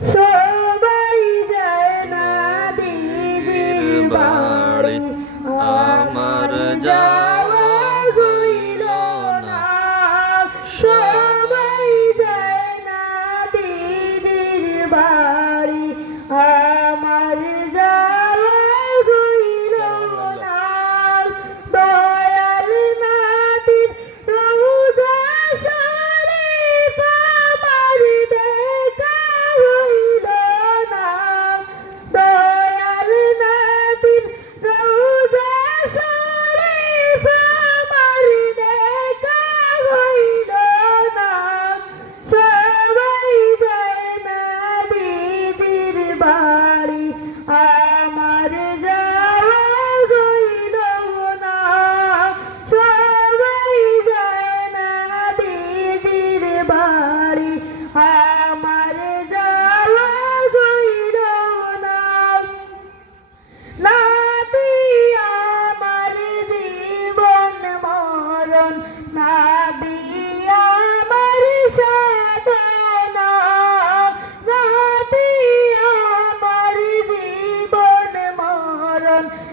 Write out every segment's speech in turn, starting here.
So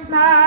My.